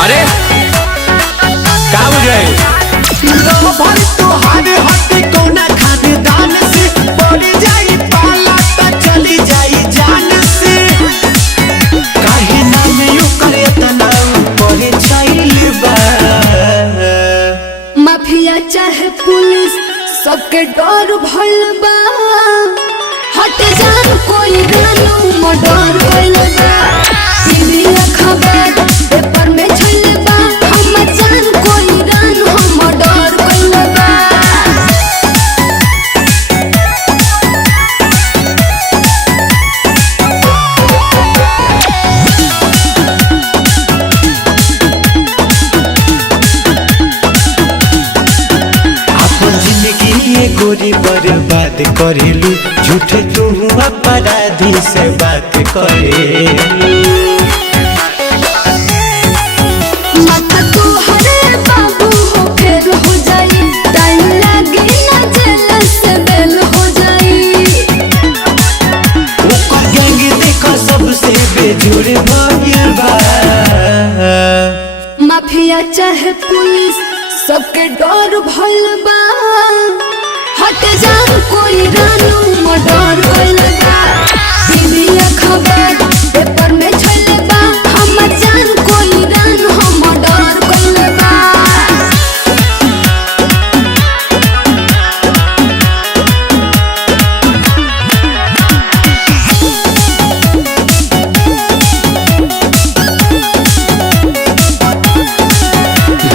अरे का बुझे तोहारे हटे कोना खानदान से पड़ जाई पाला त चली जाई जान से काहे ना में यू करे तना ऊपर छाइल बा। माफिया चाहे पुलिस सबके डर भइल बा। हट जान कोई रानू मर्डर भइल बा। टीवी खबर पेपर में छइल बा। हम जान कोई रानू मर्डर भइल बा। अपन जिंदगी ये गोरी बर्बाद करेलू झूठे तू अपराधी से बात करेलू। माथा तू हरे बाबू हो फेर हो जाई। टाइम लागी ना जेल से बेल हो जाई। ओकर गैंग देखा सबसे बेजोड़ भइल बा। माफिया चाहे पुलिस सबके डर भइल बा। हट जान कोई रानू मर्डर भइल बा। टीवी खबर पेपर में छइल बा। हम जान कोई रानू मर्डर भइल बा।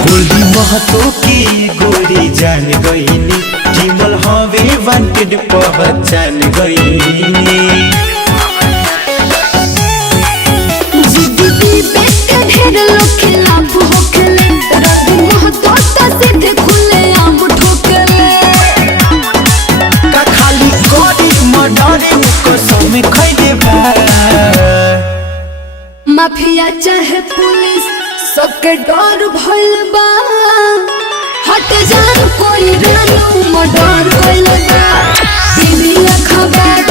गोली महतो की गोरी जान गईनी टीमल हवे वांटेड पहचान गईनी। जिद्दी बेटे ढेर लोग खिलाफ होखेले। रवि महतो ता सीधे खुले आम ठोकेले। का खाली गोरी मर्डर को समय खैले बा। माफिया चाहे पुलिस सबके डर भइल बा। हट जान कोई रानू मर्डर भइल बा। टीवी खबर